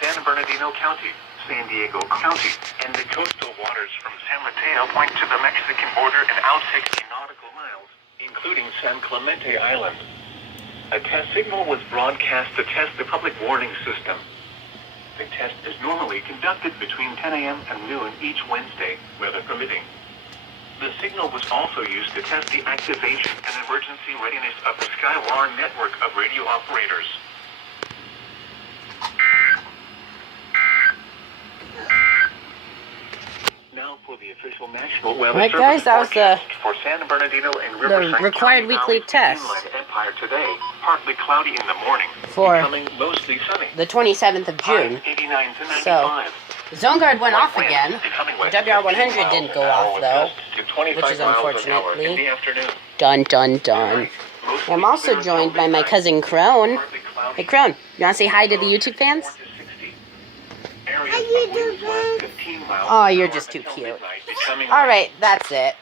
San Bernardino County, San Diego County, and the coastal waters from San Mateo Point to the Mexican border and out 60 nautical miles, including San Clemente Island. A test signal was broadcast to test the public warning system. The test is normally conducted between 10 a.m. and noon each Wednesday, weather permitting. The signal was also used to test the activation and emergency readiness of the Skywar network of radio operators. Now for the official National Weather Right, Service guys, that was for San Bernardino and Riverside required County weekly Valley, test. Inland Empire today, partly cloudy in the morning, For becoming mostly sunny. the 27th of June. 89 to 95. So, the zone guard went off again. The WR100 didn't go off, though, which is unfortunately. Dun, dun, dun. I'm also joined by my cousin Crone. Hey, Crone, you want to say hi to the YouTube fans? Oh, you're just too cute. Alright, that's it.